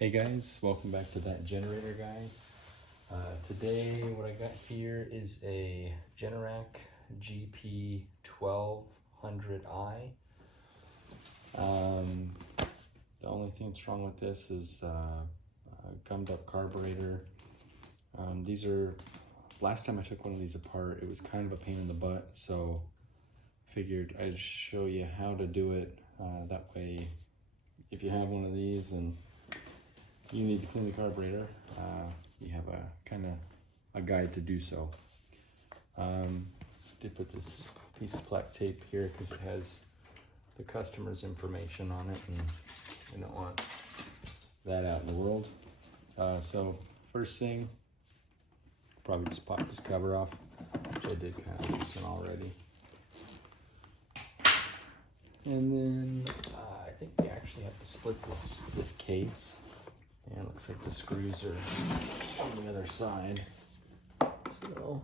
Hey guys, welcome back to That Generator Guy. Today what I got here is a Generac GP1200i. The only thing that's wrong with this is a gummed up carburetor. Last time I took one of these apart, it was kind of a pain in the butt, so figured I'd show you how to do it. That way, if you have one of these and you need to clean the carburetor, you have a kind of a guide to do so. Did put this piece of black tape here because it has the customer's information on it, and I don't want that out in the world. So first thing, probably just pop this cover off, which I did kind of loosen already. And then I think we actually have to split this case. And it looks like the screws are on the other side. So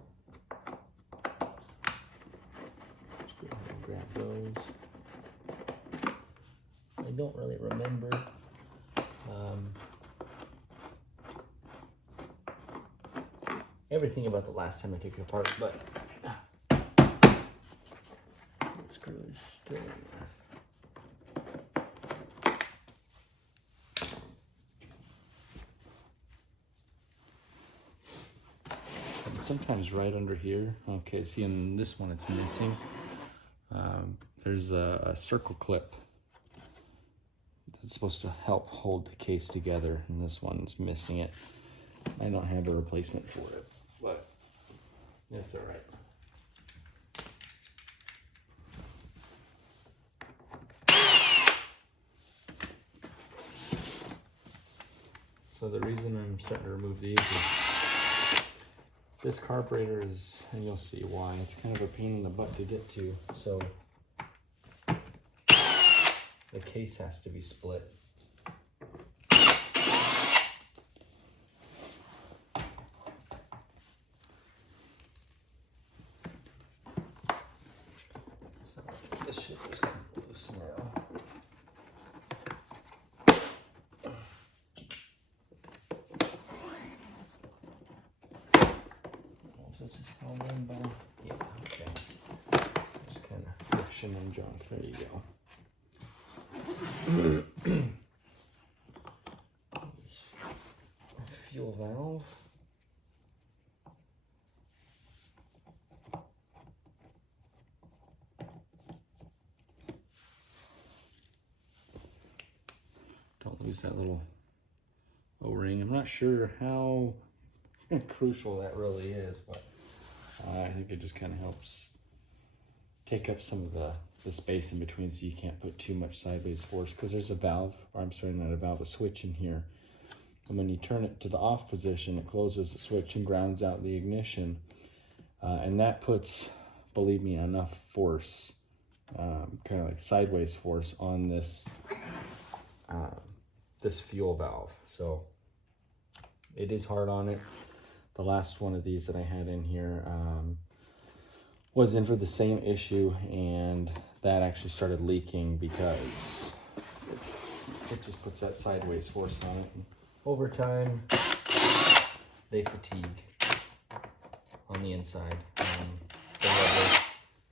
just go ahead and grab those. I don't really remember everything about the last time I took it apart, but that screw is still in there. Sometimes right under here, okay, see in this one it's missing. There's a circle clip that's supposed to help hold the case together, and this one's missing it. I don't have a replacement for it, but it's all right. So the reason I'm starting to remove these is this carburetor is, and you'll see why, it's kind of a pain in the butt to get to. So the case has to be split. So this should just come loose now. This is held in by, yeah, okay. Just kind of friction and junk. There you go. This fuel valve. Don't lose that little O-ring. I'm not sure how crucial that really is, but I think it just kind of helps take up some of the space in between, so you can't put too much sideways force, because there's a valve, or I'm sorry, not a valve, a switch in here, and when you turn it to the off position, it closes the switch and grounds out the ignition, and that puts, believe me, enough force, kind of like sideways force on this this fuel valve. So it is hard on it. The last one of these that I had in here was in for the same issue, and that actually started leaking because it just puts that sideways force on it. And over time, they fatigue on the inside. The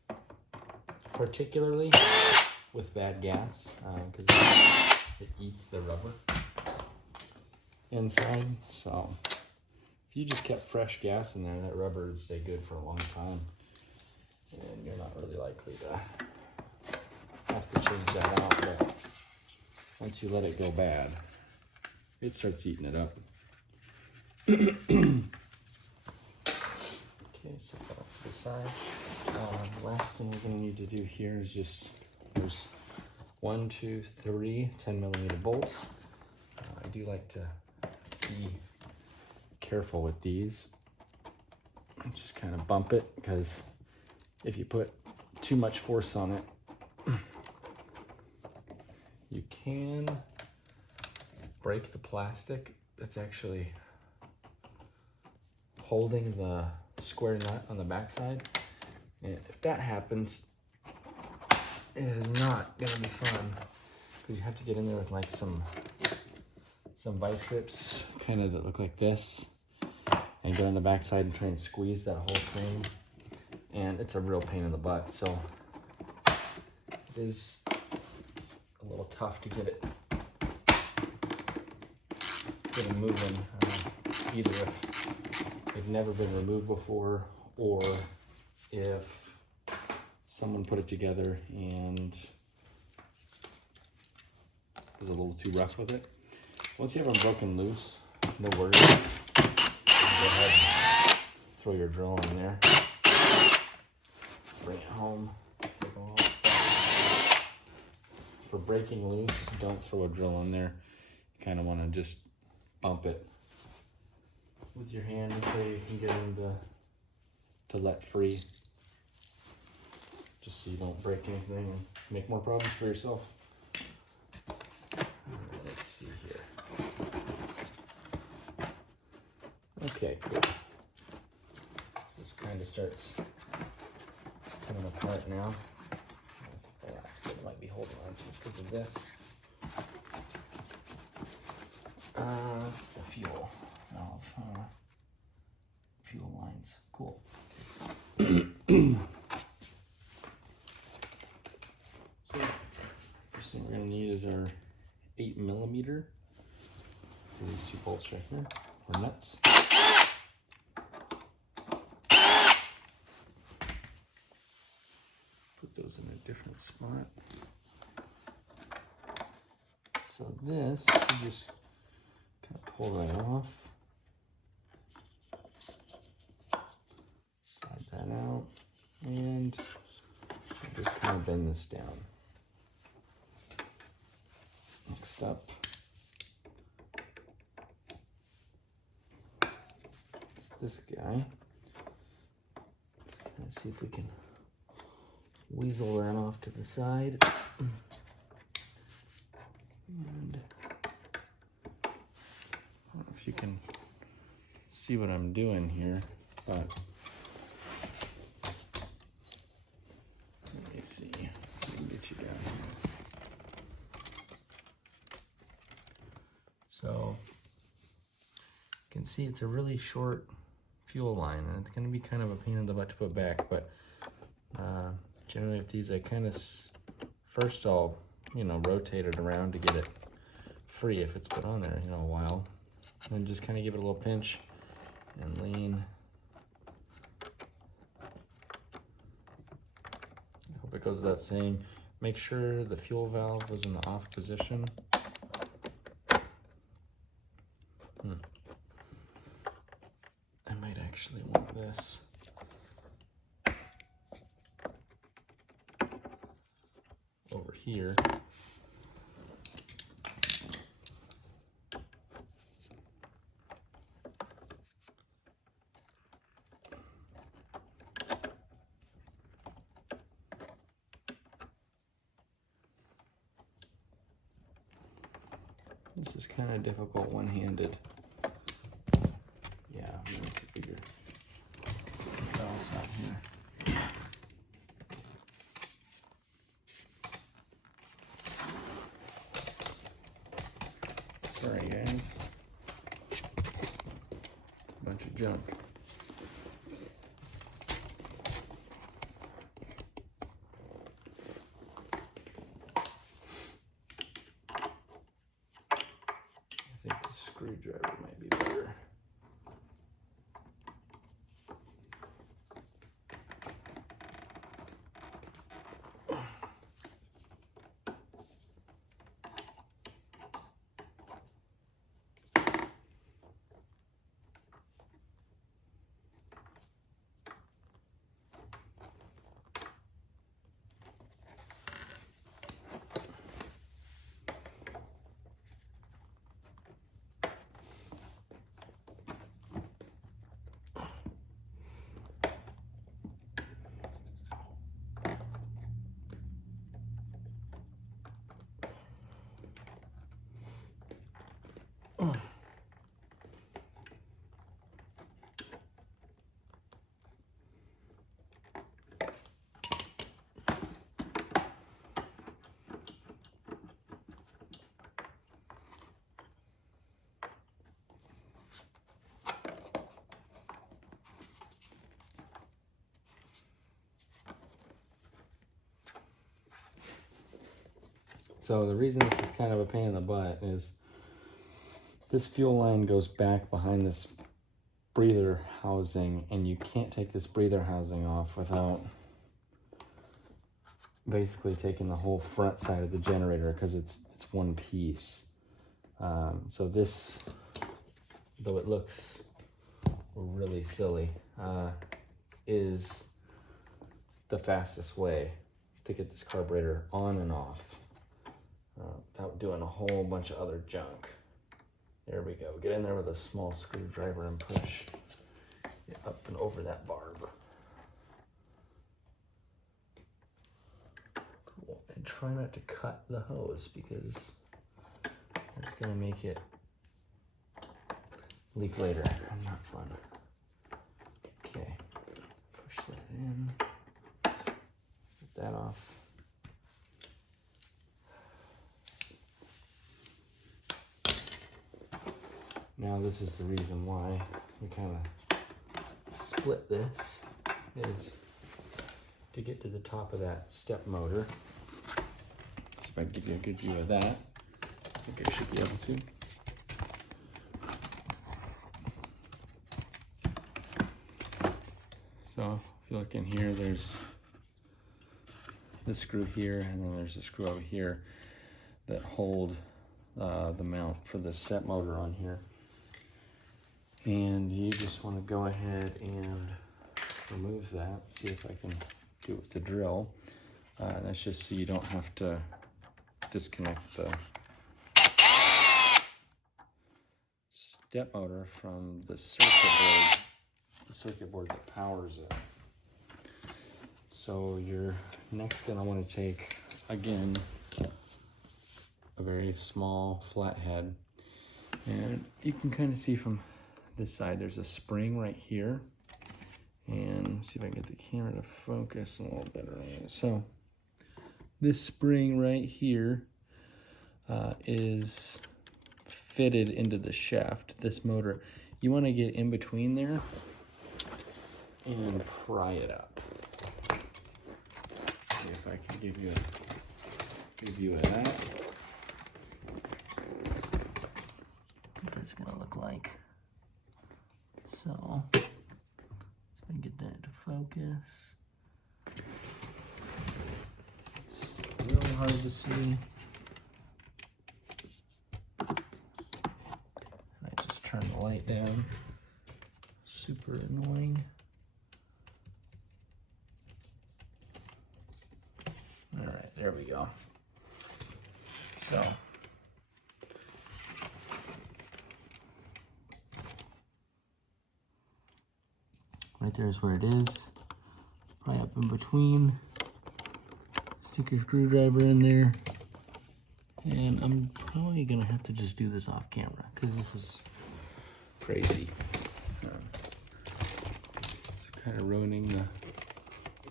rubber, particularly with bad gas, because it eats the rubber inside. So if you just kept fresh gas in there, that rubber would stay good for a long time, and you're not really likely to have to change that out. But once you let it go bad, it starts eating it up. Okay, so off to the side. Last thing we're going to need to do here is just, there's 1, 2, 3 10mm bolts. I do like to be careful with these. Just kind of bump it, because if you put too much force on it, you can break the plastic that's actually holding the square nut on the backside. And if that happens, it is not gonna be fun, because you have to get in there with like some some vice grips, kind of that look like this, and go on the back side and try and squeeze that whole thing. And it's a real pain in the butt, so it is a little tough to get it moving, either if they've never been removed before, or if someone put it together and was a little too rough with it. Once you have them broken loose, no worries. Go ahead and throw your drill in there. Bring it home. Take them off. For breaking loose, don't throw a drill in there. You kind of want to just bump it with your hand until you can get them to let free. Just so you don't break anything and make more problems for yourself. Let's see here. Okay, cool. So this kind of starts coming apart now. I think the last bit might be holding on to because of this. That's the fuel valve. Fuel lines. Cool. So, first thing we're going to need is our 8mm for these two bolts right here, or nuts. Put those in a different spot. So this, you just kind of pull right off. Slide that out, and just kind of bend this down. Next up is this guy. Kind of see if we can weasel that off to the side. And I don't know if you can see what I'm doing here, but let me see if I can get you down here. So you can see it's a really short fuel line, and it's going to be kind of a pain in the butt to put back, but generally with these I kind of first I'll rotate it around to get it free if it's been on there a while, and then just kind of give it a little pinch and lean. I hope it goes without saying, make sure the fuel valve was in the off position. I might actually want this over here. This is kind of difficult one-handed. Yeah, I'm going to figure something else out here. Sorry guys. Bunch of junk. I think the screwdriver might be better. So the reason this is kind of a pain in the butt is this fuel line goes back behind this breather housing, and you can't take this breather housing off without basically taking the whole front side of the generator, because it's one piece. So this, though it looks really silly, is the fastest way to get this carburetor on and off without doing a whole bunch of other junk. There we go. Get in there with a small screwdriver and push it up and over that barb. Cool. And try not to cut the hose, because that's going to make it leak later. Not fun. Okay. Push that in. Get that off. Now this is the reason why we kind of split this, is to get to the top of that step motor. See if I can give you a good view of that. I think I should be able to. So if you look in here, there's this screw here, and then there's a screw over here that hold the mount for the step motor on here. And you just want to go ahead and remove that. See if I can do it with the drill. That's just so you don't have to disconnect the step motor from the circuit board that powers it. So you're next gonna want to take, again, a very small flathead, and you can kind of see from this side there's a spring right here, and see if I can get the camera to focus a little better on it. So this spring right here is fitted into the shaft, this motor. You want to get in between there and pry it up. Let's see if I can give you a good view of that. What that's gonna look like. So let's see if I can get that to focus. It's real hard to see. I just turn the light down. Super annoying. All right, there we go. So right there is where it is. Right up in between. Stick your screwdriver in there. And I'm probably gonna have to just do this off camera, because this is crazy. It's kind of ruining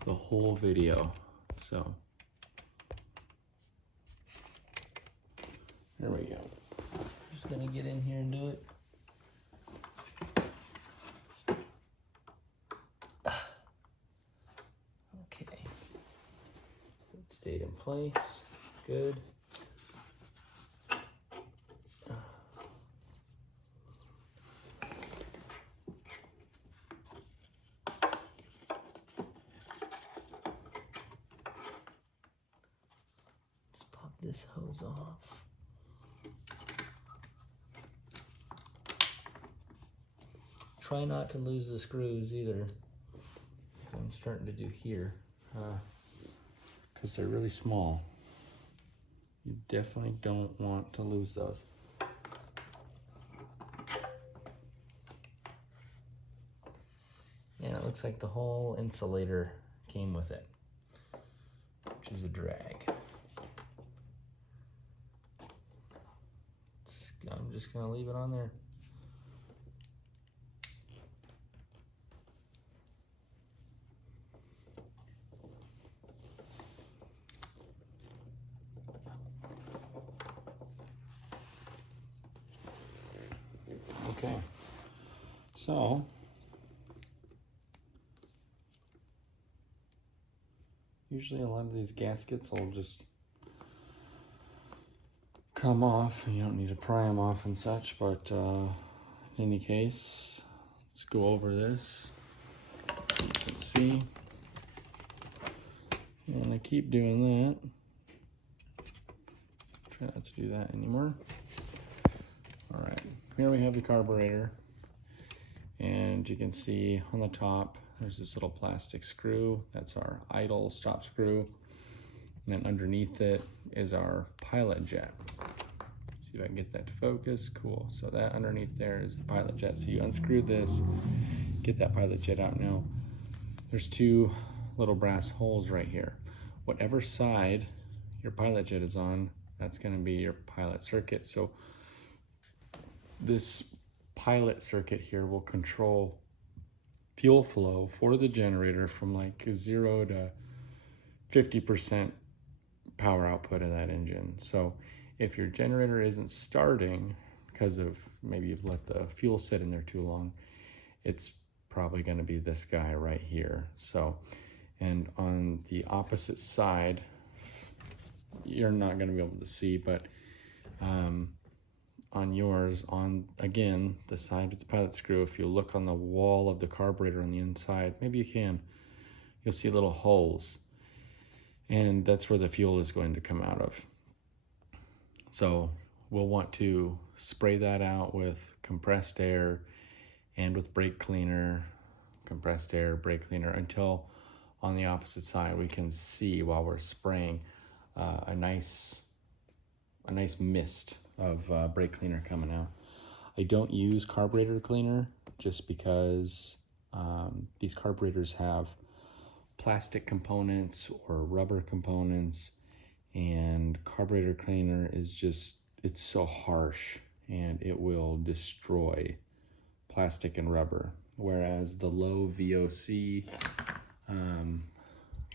the whole video. So there we go. Just gonna get in here and do it. Okay. It stayed in place. Good. Just pop this hose off. Try not to lose the screws either, like I'm starting to do here, because they're really small. You definitely don't want to lose those. And it looks like the whole insulator came with it, which is a drag. I'm just gonna leave it on there. Okay, so usually a lot of these gaskets will just come off. You don't need to pry them off and such, but in any case, let's go over this so you can see. And I keep doing that. Try not to do that anymore. All right, here we have the carburetor. And you can see on the top, there's this little plastic screw. That's our idle stop screw. And then underneath it is our pilot jet. See if I can get that to focus. Cool. So that underneath there is the pilot jet. So you unscrew this, get that pilot jet out now. There's two little brass holes right here. Whatever side your pilot jet is on, that's going to be your pilot circuit. So this pilot circuit here will control fuel flow for the generator from like 0 to 50% power output of that engine. So if your generator isn't starting because of maybe you've let the fuel sit in there too long, it's probably going to be this guy right here. So, and on the opposite side, you're not going to be able to see, but on yours, on again the side with the pilot screw, if you look on the wall of the carburetor on the inside, maybe you can, you'll see little holes, and that's where the fuel is going to come out of. So we'll want to spray that out with compressed air and with brake cleaner, compressed air, brake cleaner, until on the opposite side we can see while we're spraying a nice mist of brake cleaner coming out. I don't use carburetor cleaner just because these carburetors have plastic components or rubber components, and carburetor cleaner is just, it's so harsh and it will destroy plastic and rubber. Whereas the low VOC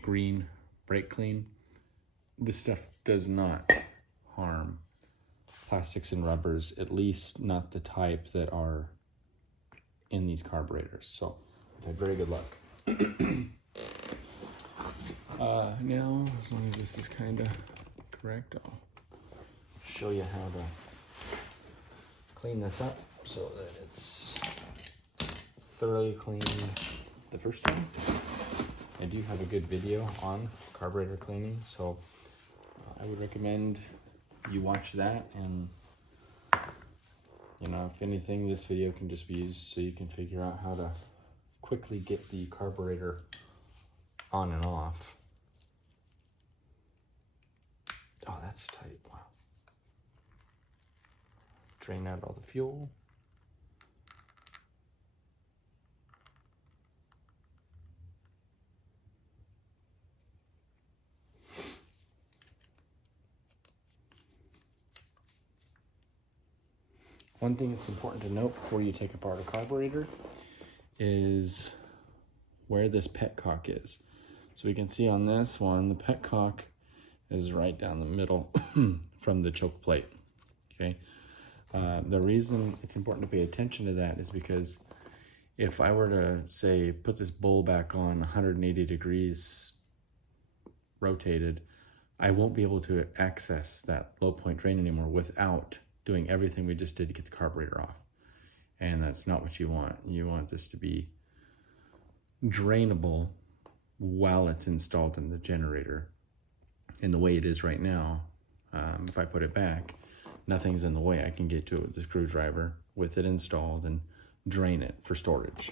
green brake clean, this stuff does not harm plastics and rubbers, at least not the type that are in these carburetors. So I've had very good luck. Now, as long as this is kind of correct, I'll show you how to clean this up so that it's thoroughly clean the first time. I do have a good video on carburetor cleaning, so I would recommend you watch that. And you know, if anything, this video can just be used so you can figure out how to quickly get the carburetor on and off. Oh, that's tight. Wow. Drain out all the fuel. One thing that's important to note before you take apart a carburetor is where this petcock is. So we can see on this one, the petcock is right down the middle from the choke plate, okay? The reason it's important to pay attention to that is because if I were to, say, put this bowl back on 180 degrees rotated, I won't be able to access that low point drain anymore without doing everything we just did to get the carburetor off. And that's not what you want. You want this to be drainable while it's installed in the generator. And the way it is right now, if I put it back, nothing's in the way. I can get to it with the screwdriver with it installed and drain it for storage.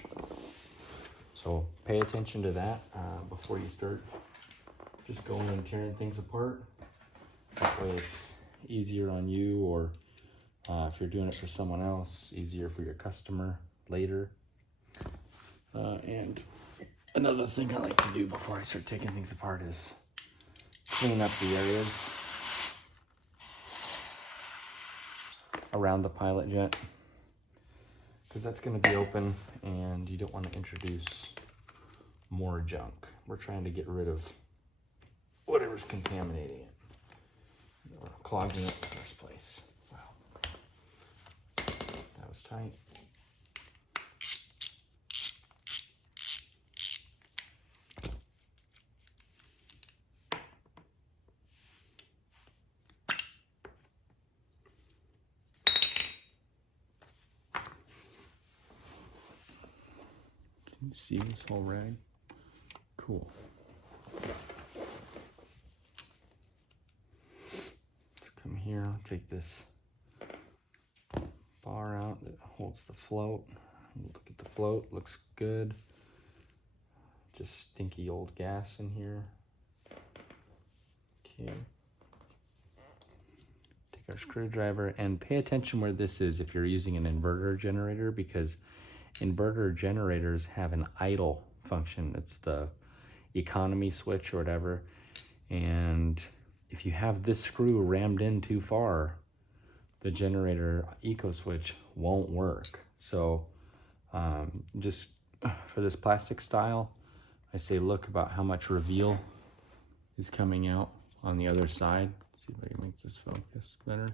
So pay attention to that before you start just going and tearing things apart. That way it's easier on you, or if you're doing it for someone else, easier for your customer later. And another thing I like to do before I start taking things apart is clean up the areas around the pilot jet, because that's going to be open and you don't want to introduce more junk. We're trying to get rid of whatever's contaminating it or clogging it in the first place. Wow, that was tight. You see this whole rag? Cool. Let's come here, I'll take this bar out that holds the float. Look at the float, looks good. Just stinky old gas in here. Okay. Take our screwdriver and pay attention where this is if you're using an inverter generator, because inverter generators have an idle function. It's the economy switch or whatever. And if you have this screw rammed in too far, the generator eco switch won't work. So just for this plastic style, I say look about how much reveal is coming out on the other side. Let's see if I can make this focus better.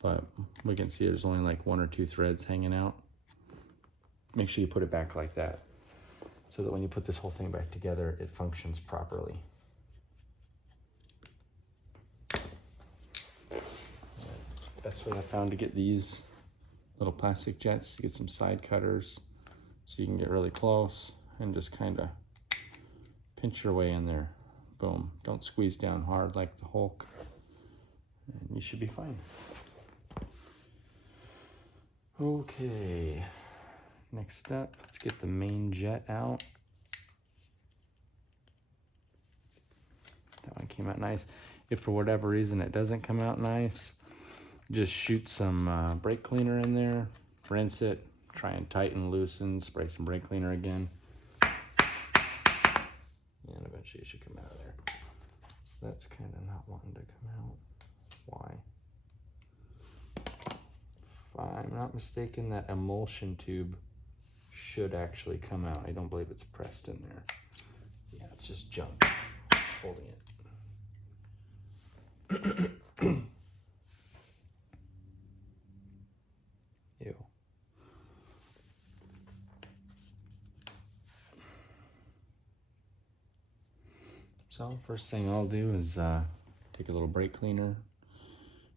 But we can see there's only like 1 or 2 threads hanging out. Make sure you put it back like that, so that when you put this whole thing back together, it functions properly. Best way I found to get these little plastic jets, to get some side cutters so you can get really close and just kind of pinch your way in there. Boom. Don't squeeze down hard like the Hulk, and you should be fine. Okay, next step, let's get the main jet out. That one came out nice. If for whatever reason it doesn't come out nice, just shoot some brake cleaner in there, rinse it, try and tighten, loosen, spray some brake cleaner again, and eventually it should come out of there. So that's kind of not wanting to come out. Why? If I'm not mistaken, that emulsion tube should actually come out. I don't believe it's pressed in there. Yeah, it's just junk holding it. Ew. So first thing I'll do is take a little brake cleaner,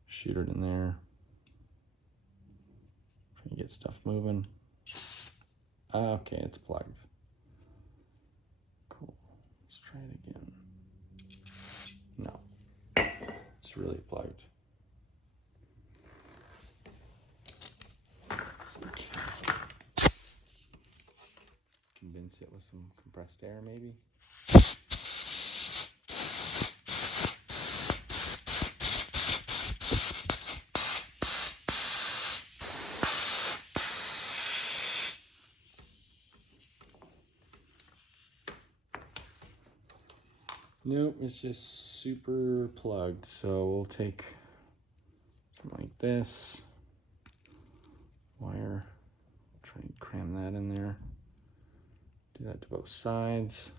shoot it in there, try to get stuff moving. Okay, it's plugged. Cool. Let's try it again. No, it's really plugged. Okay. Condense it with some compressed air, maybe. Nope, it's just super plugged. So we'll take something like this wire, try and cram that in there. Do that to both sides.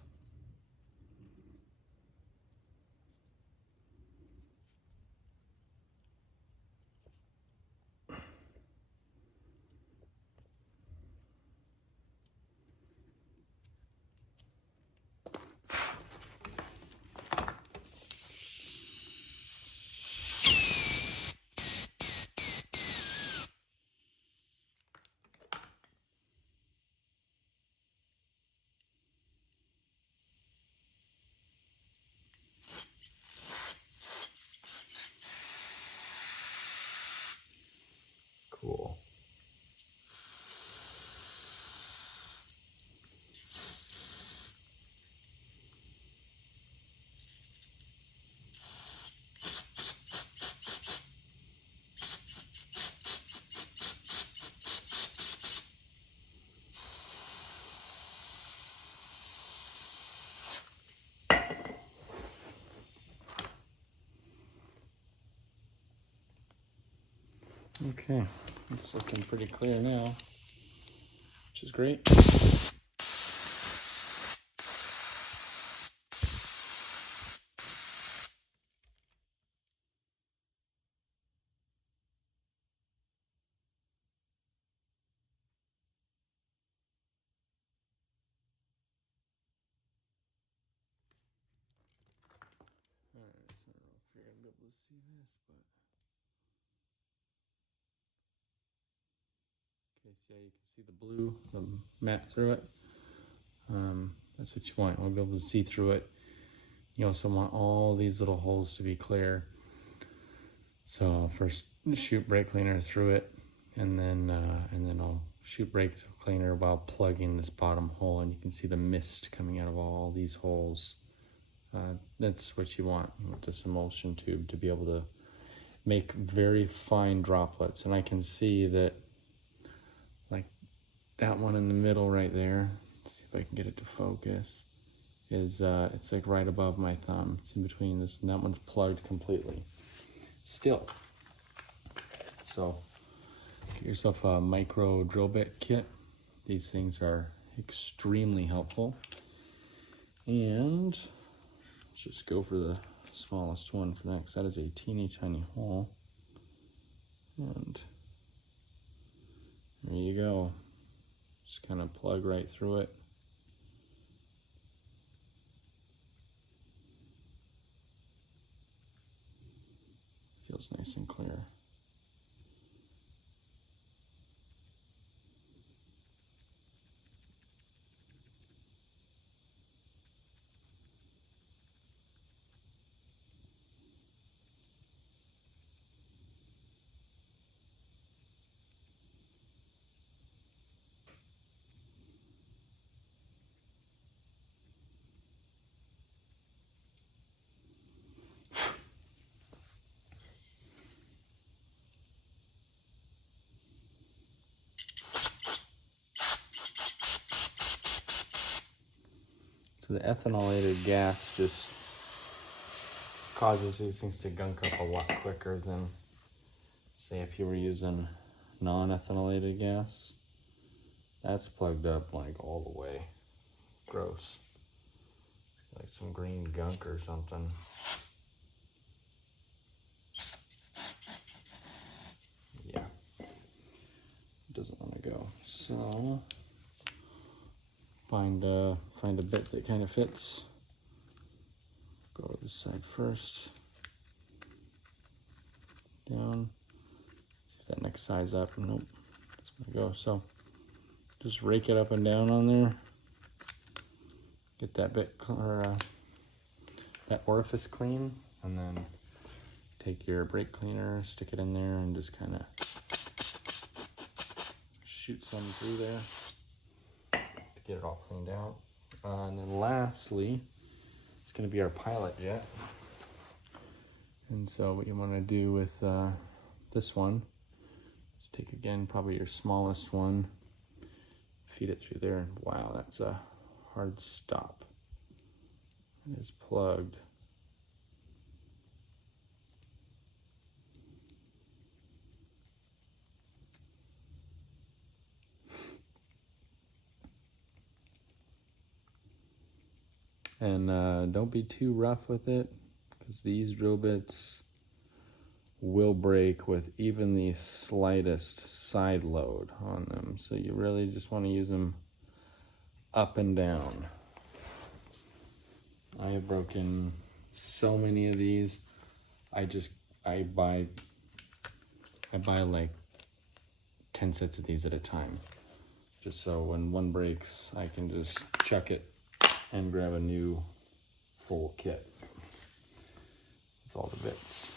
Cool. Okay, it's looking pretty clear now, which is great. Alright, so I don't know if you're gonna be able to see this, but okay, see how you can see the blue, the mat through it. That's what you want. We'll be able to see through it. You also want all these little holes to be clear. So first shoot brake cleaner through it, and then I'll shoot brake cleaner while plugging this bottom hole, and you can see the mist coming out of all these holes. That's what you want with this emulsion tube, to be able to make very fine droplets. And I can see that, like that one in the middle right there, let's see if I can get it to focus, is it's like right above my thumb. It's in between this, and that one's plugged completely still. So get yourself a micro drill bit kit. These things are extremely helpful. And let's just go for the smallest one for next. That is a teeny tiny hole. And there you go. Just kind of plug right through it. Feels nice and clear. So the ethanolylated gas just causes these things to gunk up a lot quicker than, say, if you were using non-ethanolylated gas. That's plugged up like all the way. Gross. Like some green gunk or something. Yeah. Doesn't want to go. So find a bit that kind of fits. Go to this side first. Down. See if that next side's up. Nope. That's gonna go. So just rake it up and down on there. Get that bit that orifice clean, and then take your brake cleaner, stick it in there, and just kind of shoot some through there to get it all cleaned out. And then lastly, it's going to be our pilot jet. And so what you want to do with this one is take, again, probably your smallest one, feed it through there, and wow, that's a hard stop. It is plugged. And don't be too rough with it, because these drill bits will break with even the slightest side load on them. So you really just want to use them up and down. I have broken so many of these. I buy like 10 sets of these at a time, just so when one breaks, I can just chuck it and grab a new full kit with all the bits.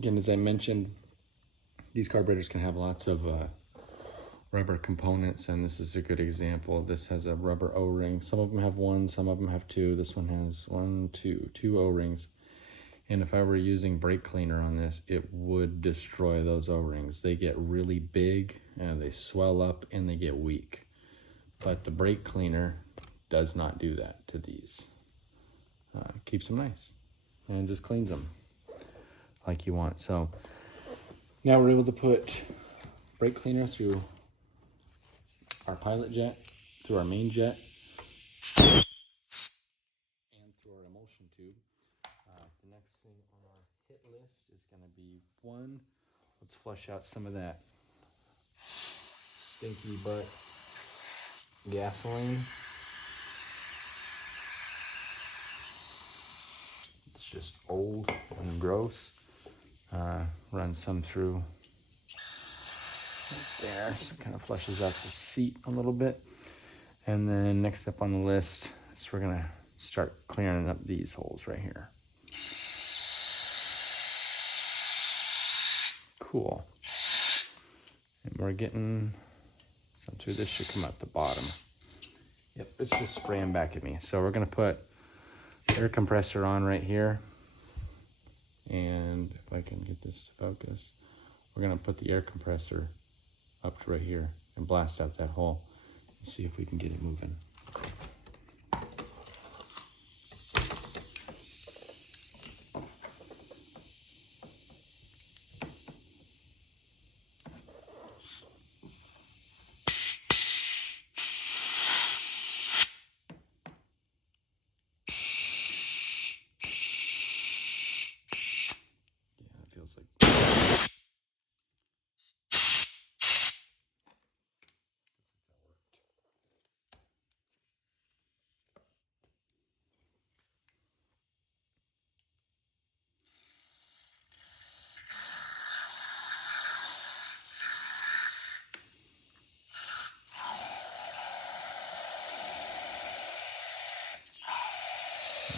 Again, as I mentioned, these carburetors can have lots of rubber components, and this is a good example. This has a rubber O-ring. Some of them have one, some of them have two. This one has two O-rings. And if I were using brake cleaner on this, it would destroy those O-rings. They get really big, and they swell up, and they get weak. But the brake cleaner does not do that to these. Keeps them nice and just cleans them like you want. So now we're able to put brake cleaner through our pilot jet, through our main jet, and through our emulsion tube. The next thing on our hit list is going to be one, let's flush out some of that stinky butt gasoline. just old and gross. Run some through right there, so it kind of flushes out the seat a little bit. And then next up on the list is we're gonna start clearing up these holes right here. Cool. And we're getting some through this, should come out the bottom. Yep, it's just spraying back at me. So we're gonna put air compressor on right here. And if I can get this to focus, we're gonna put the air compressor up to right here and blast out that hole and see if we can get it moving. Yeah, it feels like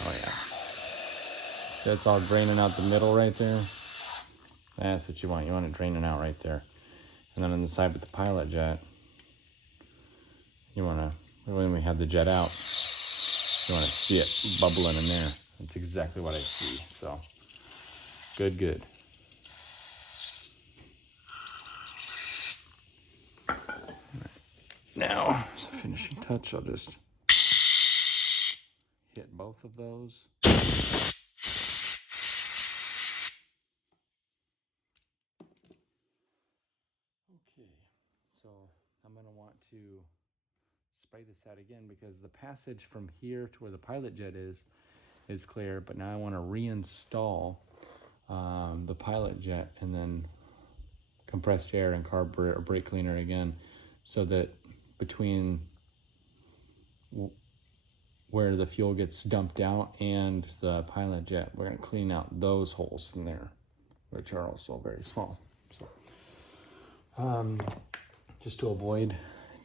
oh yeah. That's all draining out the middle right there. That's what you want. You want it draining out right there. And then on the side with the pilot jet, you want to, when we have the jet out, you want to see it bubbling in there. That's exactly what I see. So, good, good. Now, as a finishing touch, I'll just hit both of those. Okay, so I'm going to want to spray this out again because the passage from here to where the pilot jet is clear, but now I want to reinstall the pilot jet and then compressed air and carburetor or brake cleaner again, so that between where the fuel gets dumped out and the pilot jet, we're going to clean out those holes in there, which are also very small. So just to avoid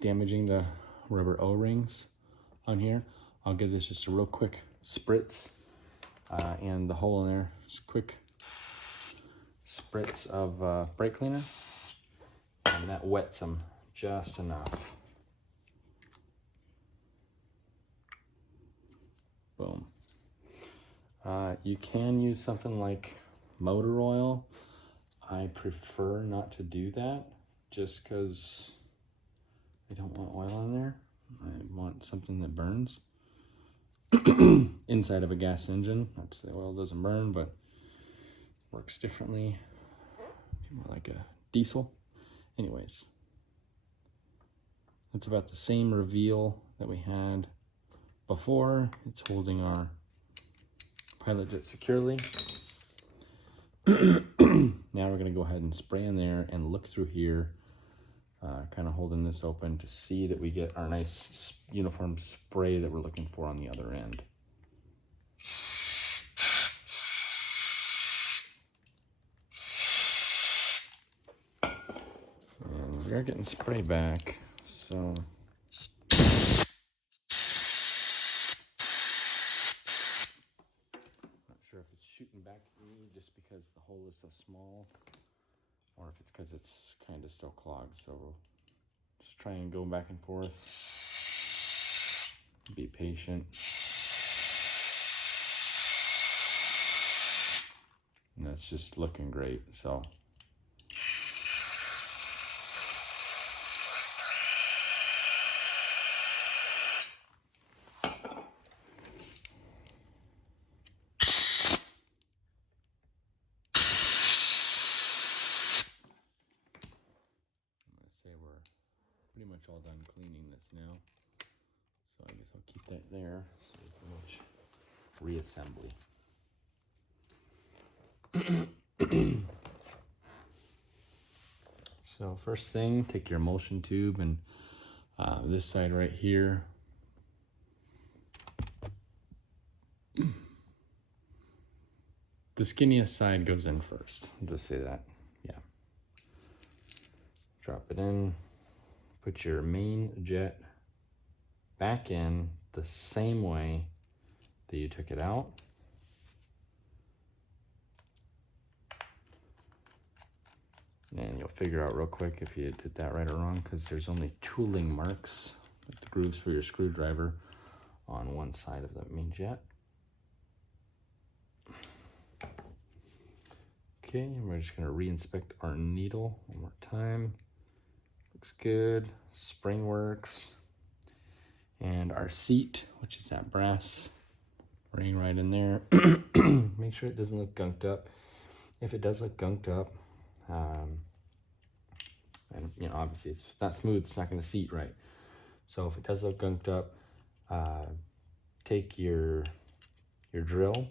damaging the rubber O-rings on here, I'll give this just a real quick spritz and the hole in there, just quick spritz of brake cleaner, and that wets them just enough. Boom. You can use something like motor oil. I prefer not to do that just because I don't want oil in there. I want something that burns. Inside of a gas engine, not to say oil doesn't burn, but works differently. More like a diesel. Anyways, it's about the same reveal that we had before. It's holding our pilot jet securely. Now we're going to go ahead and spray in there and look through here, kind of holding this open to see that we get our nice uniform spray that we're looking for on the other end. And we are getting spray back, so if it's shooting back at me just because the hole is so small, or if it's because it's kind of still clogged. So we'll just try and go back and forth. Be patient. And that's just looking great. So we're pretty much all done cleaning this now. So I guess I'll keep that there. So pretty much reassembly. So first thing, take your emulsion tube and this side right here. the skinniest side goes in first. I'll just say that. Yeah. Drop it in. Put your main jet back in the same way that you took it out. And you'll figure out real quick if you did that right or wrong, because there's only tooling marks with the grooves for your screwdriver on one side of the main jet. Okay, and we're just gonna re-inspect our needle one more time. Looks good, spring works. And our seat, which is that brass ring right in there. Make sure it doesn't look gunked up. If it does look gunked up, and you know, obviously it's not smooth, it's not gonna seat right. So if it does look gunked up, take your drill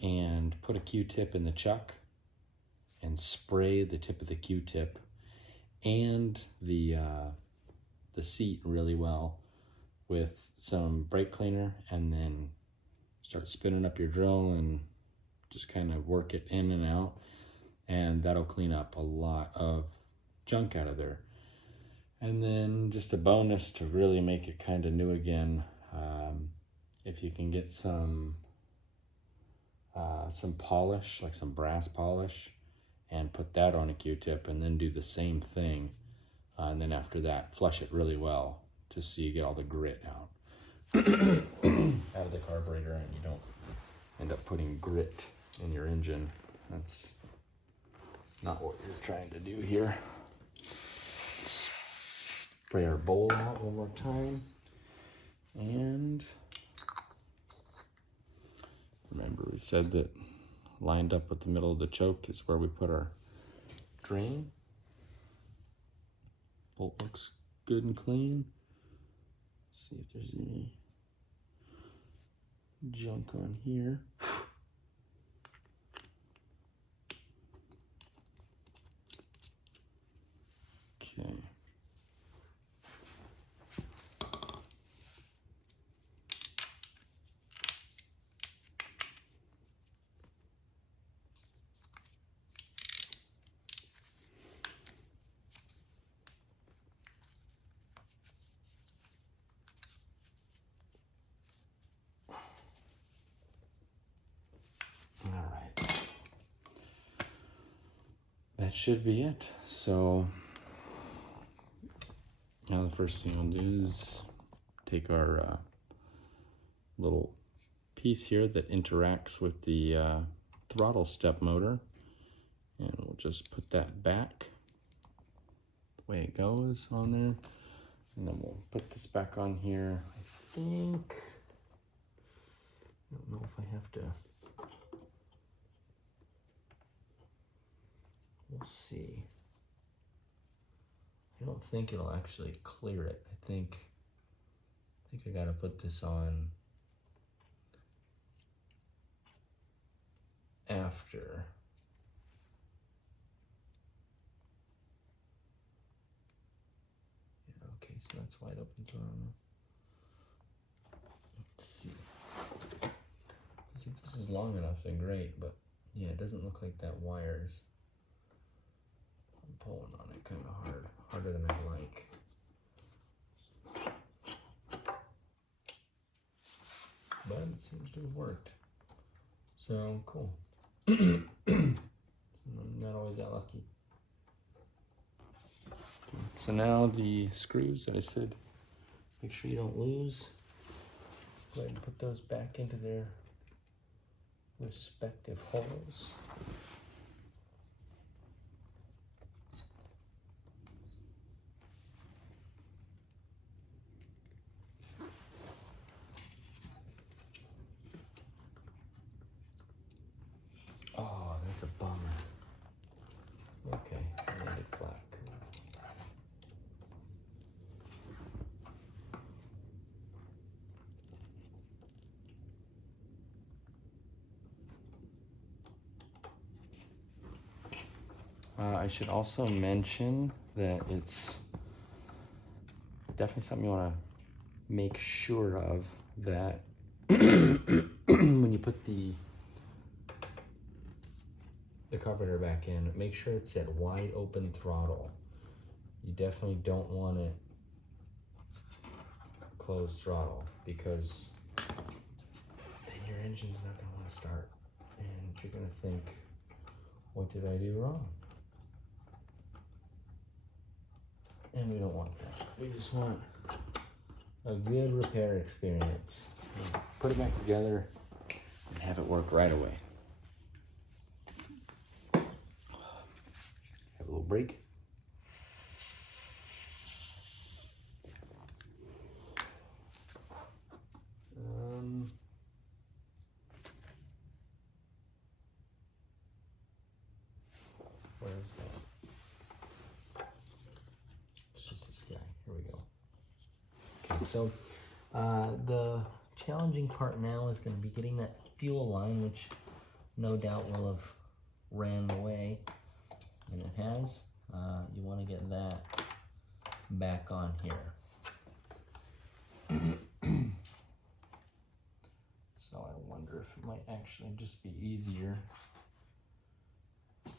and put a Q-tip in the chuck and spray the tip of the Q-tip and the seat really well with some brake cleaner, and then start spinning up your drill and just kind of work it in and out, and that'll clean up a lot of junk out of there. And then just a bonus to really make it kind of new again, if you can get some polish, like some brass polish, and put that on a Q-tip, and then do the same thing, and then after that flush it really well, just so you get all the grit out out of the carburetor, and you don't end up putting grit in your engine. That's not what you're trying to do here. Spray our bowl out one more time, and remember we said that lined up with the middle of the choke is where we put our drain. Bolt looks good and clean. See if there's any junk on here. Okay. That should be it. So now the first thing I'll do is take our little piece here that interacts with the throttle step motor, and we'll just put that back the way it goes on there, and then we'll put this back on here. I think, I don't know if I have to. We'll see. I don't think it'll actually clear it. I think I gotta put this on after. Yeah, okay, so that's wide open throttle. Let's see. If this is long enough, then great, but yeah, it doesn't look like that wires. I'm pulling on it kind of hard, harder than I like. But it seems to have worked. So cool. I'm not always that lucky. So now the screws that I said, make sure you don't lose. Go ahead and put those back into their respective holes. Oh, that's a bummer. Okay, I made it flat. I should also mention that it's definitely something you want to make sure of, that when you put the the carburetor back in, make sure it's at wide open throttle. You definitely don't want it closed throttle, because then your engine's not going to want to start and you're going to think, what did I do wrong? And we don't want that. We just want a good repair experience. Put it back together and have it work right away. Have a little break. Where is that? It's just this guy. Here we go. Okay, so the challenging part now is going to be getting that fuel line, which no doubt will have ran away, and it has. You want to get that back on here. So I wonder if it might actually just be easier. That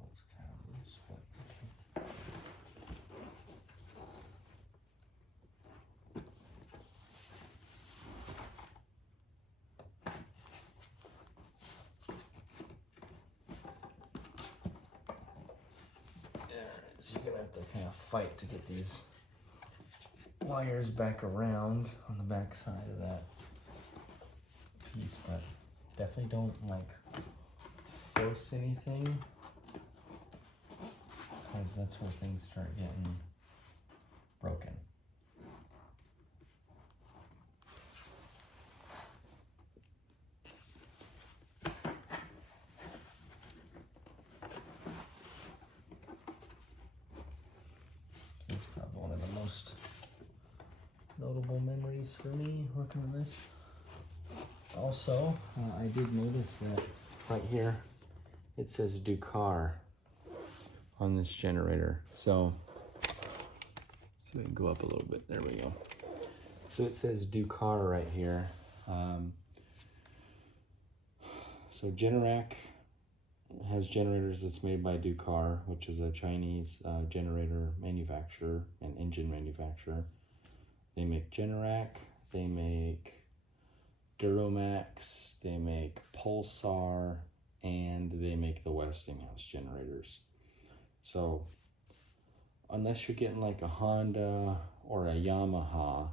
looks kind of loose, but okay. So you're gonna have to kind of fight to get these wires back around on the back side of that piece, but definitely don't like force anything, because that's where things start getting broken. That's probably one of the most notable memories for me working on this. Also, I did notice that right here it says Ducar on this generator. So we can go up a little bit. There we go. So it says Ducar right here. So Generac has generators that's made by Ducar, which is a Chinese generator manufacturer and engine manufacturer. They make Generac, they make Duramax, they make Pulsar, and they make the Westinghouse generators. So unless you're getting like a Honda or a Yamaha,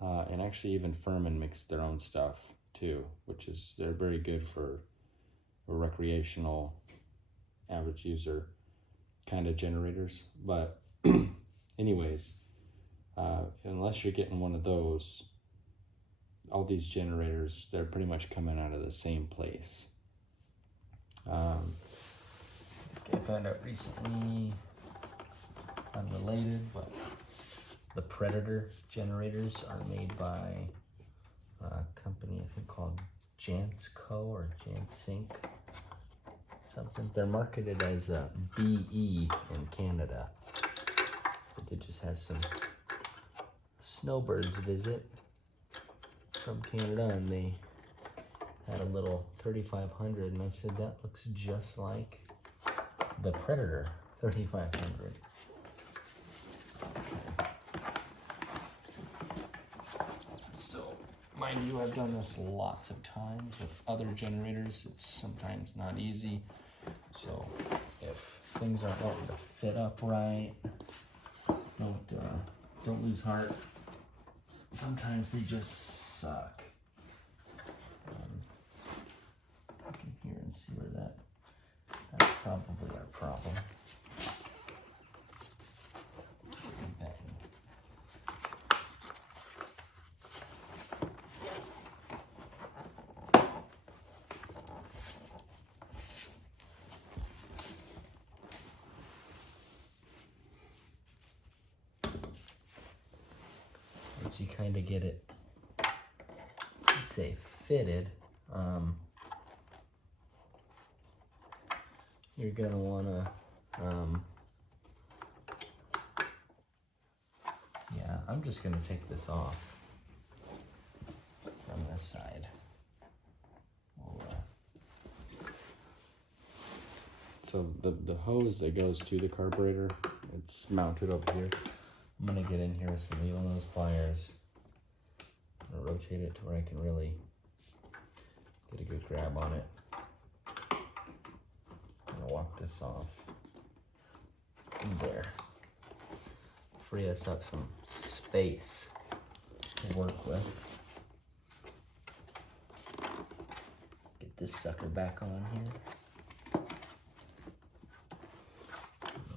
and actually even Furman makes their own stuff too, which is, they're very good for a recreational average user kind of generators. But anyways, unless you're getting one of those, all these generators, they're pretty much coming out of the same place. I found out recently, unrelated, but the Predator generators are made by a company I think called Jansco or Jansync something. They're marketed as a BE in Canada. I did just have some snowbirds visit from Canada, and they had a little 3500, and I said that looks just like the Predator 3500. Okay. So, mind you, I've done this lots of times with other generators. It's sometimes not easy. So if things aren't wanting to fit up right, don't lose heart. Sometimes they just suck. Look in here and see where that's probably our problem. Bang. Once you kind of get it, let's say, fitted, you're gonna wanna, yeah, I'm just gonna take this off from this side. We'll So the hose that goes to the carburetor, it's mounted over here. I'm gonna get in here with some needle nose pliers. I'm gonna rotate it to where I can really get a good grab on it. I'm gonna walk this off. And there. Free us up some space to work with. Get this sucker back on here.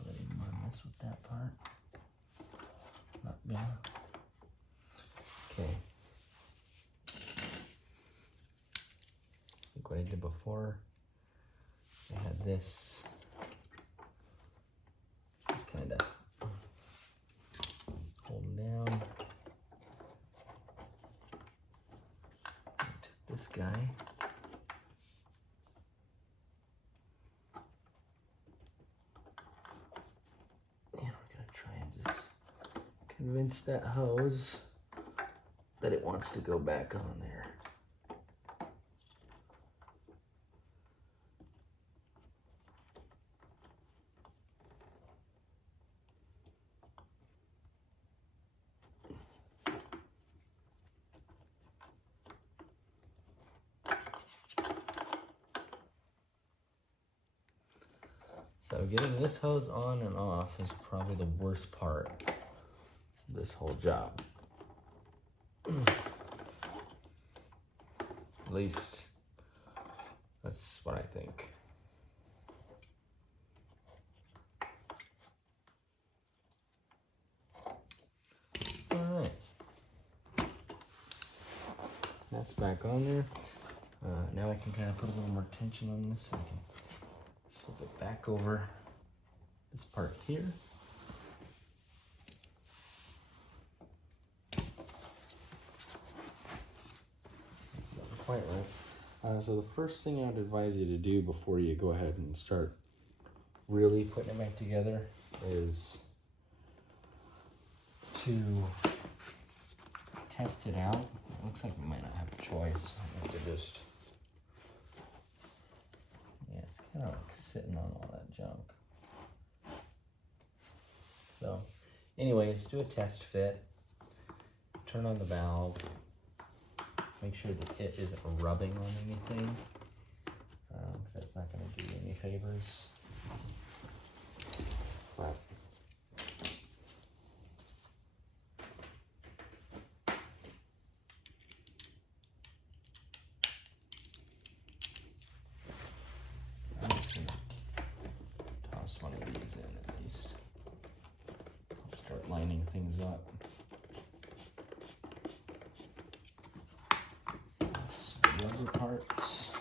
Really didn't want to mess with that part. Not gonna. Okay. I think what I did before, I had this just kind of holding down. I took this guy. And we're gonna try and just convince that hose that it wants to go back on there. So getting this hose on and off is probably the worst part of this whole job. At least that's what I think. All right, that's back on there. Now I can kind of put a little more tension on this so I can slip it back over this part here. That's not quite right. So the first thing I'd advise you to do before you go ahead and start really putting it back together is to test it out. It looks like we might not have a choice. I have to just, yeah, it's kind of like sitting on all that junk. So anyways, do a test fit, turn on the valve, make sure that it isn't rubbing on anything, because that's not going to do you any favors. But I'm just going to toss one of these in at least. Start lining things up. Some rubber parts.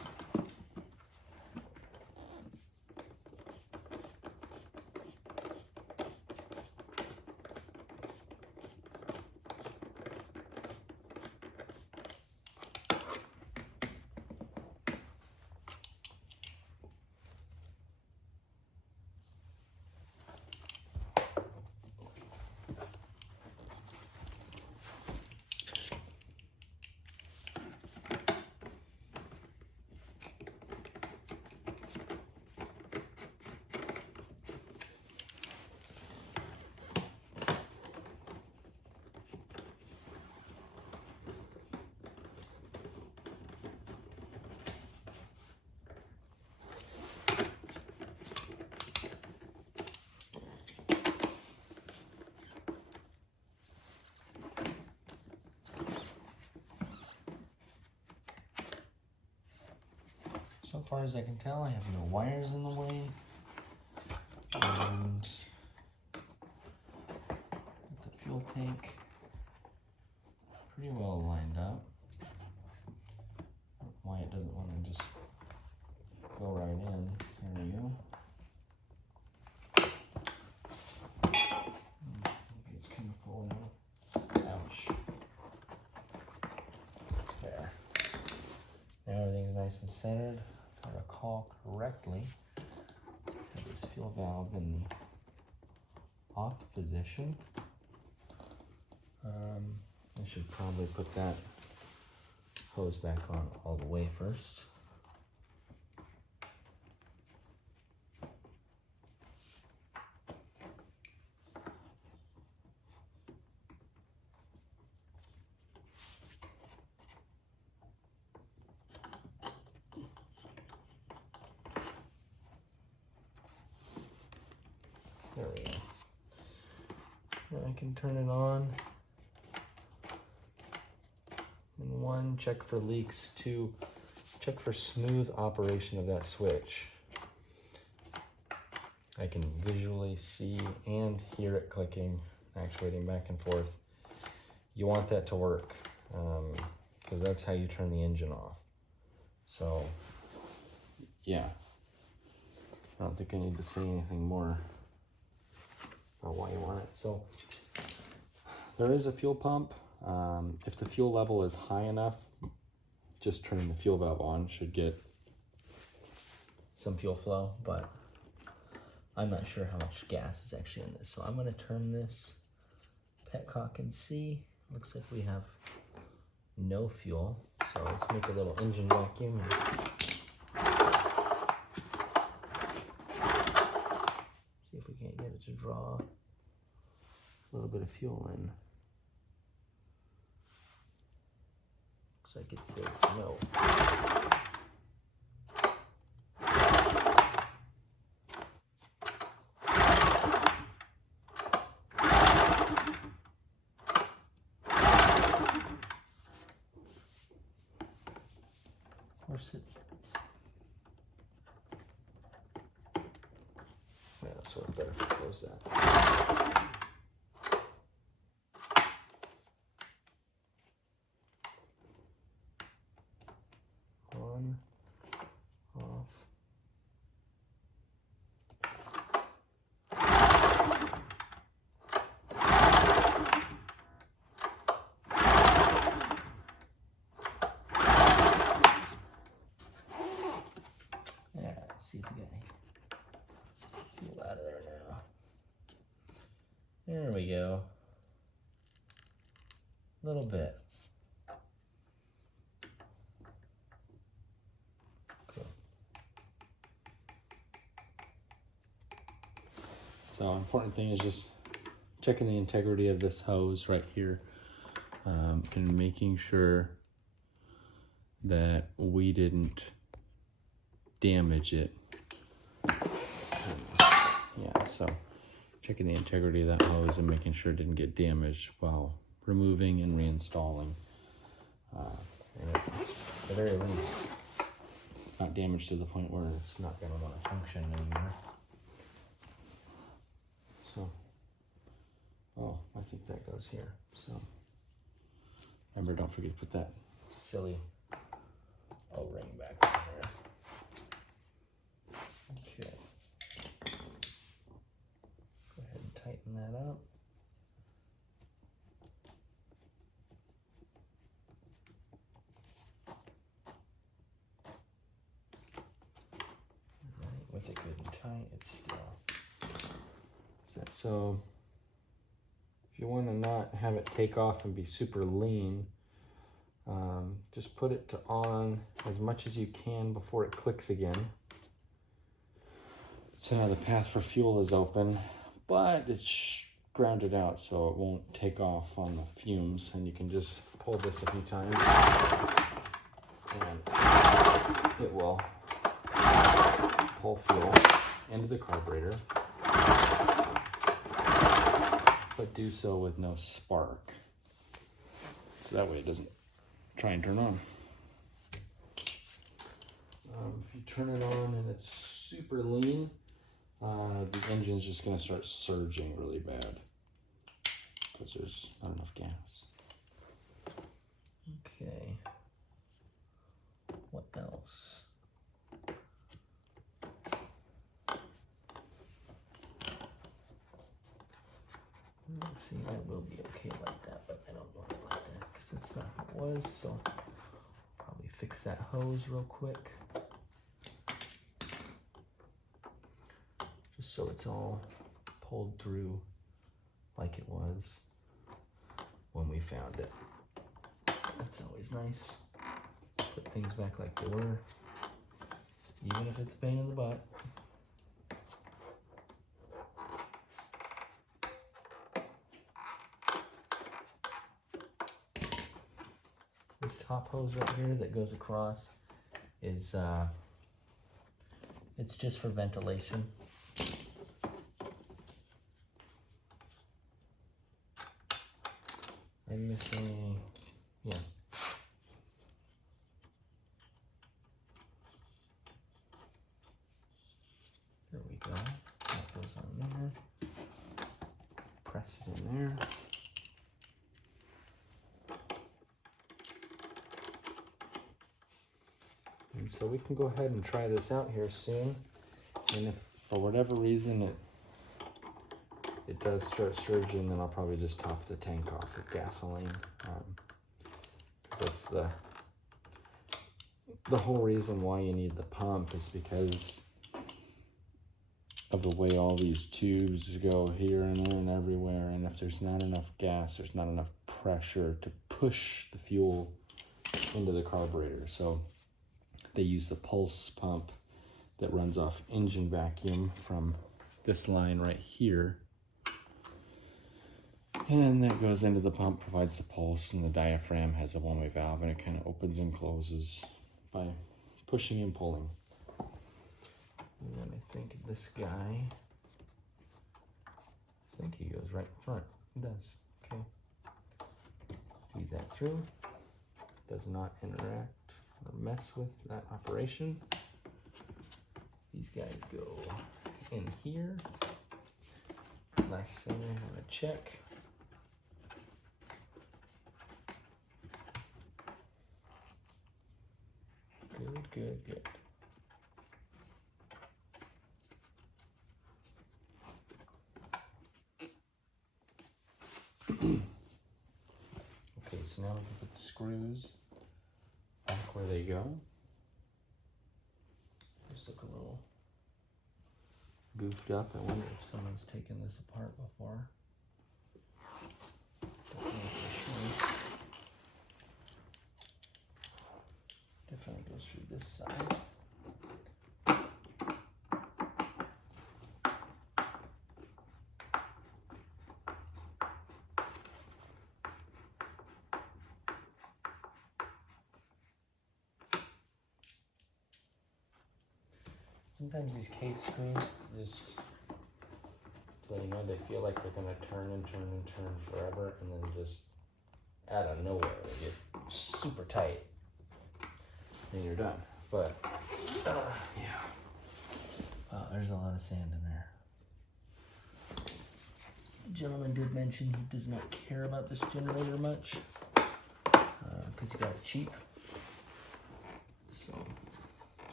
So far as I can tell, I have no wires in the way, and the fuel tank pretty well lined up. I don't know why it doesn't want to just go right in. There we go. It's kind of full now. Ouch. There. Now everything's nice and centered. If I recall correctly, I have this fuel valve in the off position. I should probably put that hose back on all the way first. There we go. And I can turn it on. And 1, check for leaks. 2, check for smooth operation of that switch. I can visually see and hear it clicking, actuating back and forth. You want that to work, because that's how you turn the engine off. So, yeah. I don't think I need to say anything more about why you want it. So, there is a fuel pump. If the fuel level is high enough, just turning the fuel valve on should get some fuel flow, but I'm not sure how much gas is actually in this. So I'm gonna turn this petcock and see. Looks like we have no fuel. So let's make a little engine vacuum. See if we can't get it to draw a little bit of fuel in. Looks like it says no. It. Yeah, so I better close that. On, off. See if we get any fuel out of there now. There we go. A little bit. Cool. So important thing is just checking the integrity of this hose right here, and making sure that we didn't damage it. Yeah, so checking the integrity of that hose and making sure it didn't get damaged while removing and reinstalling. And at the very least, not damaged to the point where it's not going to want to function anymore. So, oh, I think that goes here. So, remember, don't forget to put that silly O-ring back on there. Okay. Go ahead and tighten that up. Right, with it good and tight, it's still. So if you want to not have it take off and be super lean, just put it to on as much as you can before it clicks again. So now the path for fuel is open, but it's grounded out so it won't take off on the fumes, and you can just pull this a few times and it will pull fuel into the carburetor, but do so with no spark. So that way it doesn't try and turn on. If you turn it on and it's super lean, the engine's just going to start surging really bad because there's not enough gas. Okay. What else? Let's see, that will be okay like that, but I don't want it like that because that's not how it was. So probably fix that hose real quick. Just so it's all pulled through like it was when we found it. That's always nice. Put things back like they were, even if it's a pain in the butt. This top hose right here that goes across is, it's just for ventilation. I'm missing, yeah. There we go. That goes on there. Press it in there. And so we can go ahead and try this out here soon. And if for whatever reason it does start surging, then I'll probably just top the tank off with gasoline. Because that's the whole reason why you need the pump, is because of the way all these tubes go here and there and everywhere. And if there's not enough gas, there's not enough pressure to push the fuel into the carburetor. So they use the pulse pump that runs off engine vacuum from this line right here. And that goes into the pump, provides the pulse, and the diaphragm has a one-way valve, and it kind of opens and closes by pushing and pulling. And then I think this guy, I think he goes right in front. It does. Okay. Feed that through. Does not interact or mess with that operation. These guys go in here. Last thing I want to check. Good, good, good. Okay, so now we can put the screws back where they go. These look a little goofed up. I wonder if someone's taken this apart before. Don't know for sure. Definitely goes through this side. Sometimes these case screws just, you know, they feel like they're gonna turn and turn and turn forever, and then just out of nowhere they get super tight, and you're done. But yeah, wow, there's a lot of sand in there. The gentleman did mention he does not care about this generator much because he got it cheap. So.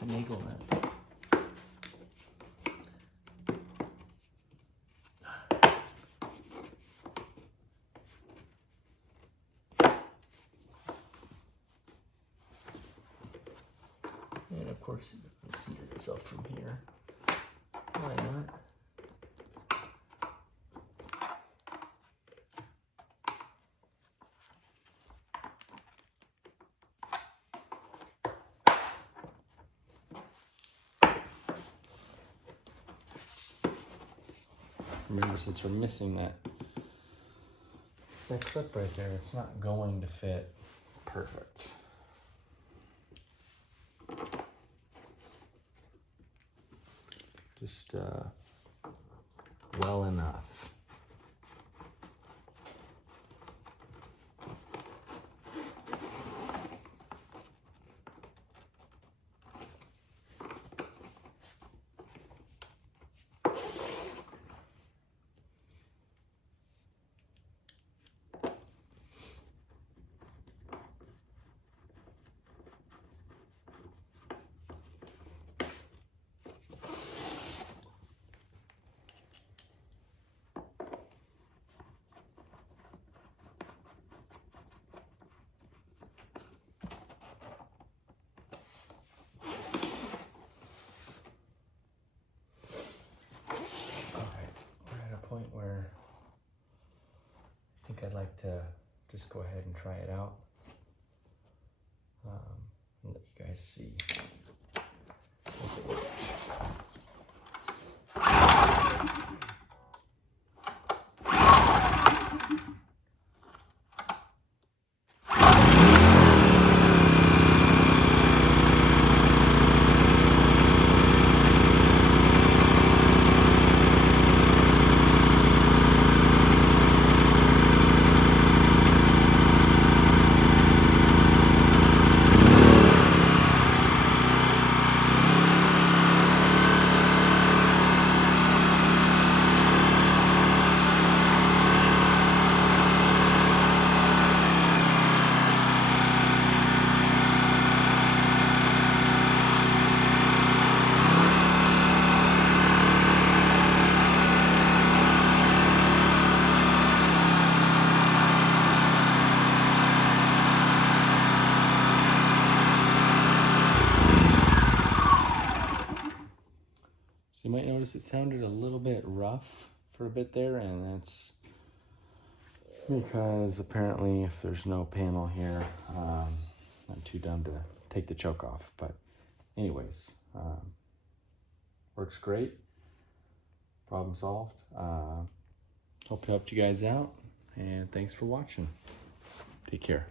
Finagle that. And of course, it can see itself from here. Why not? Remember, since we're missing that clip right there, it's not going to fit perfect. Just well enough. Point where I think I'd like to just go ahead and try it out and let you guys see if it works. So you might notice it sounded a little bit rough for a bit there, and that's because apparently if there's no panel here, I'm too dumb to take the choke off. But anyways, works great. Problem solved. Hope it helped you guys out, and thanks for watching. Take care.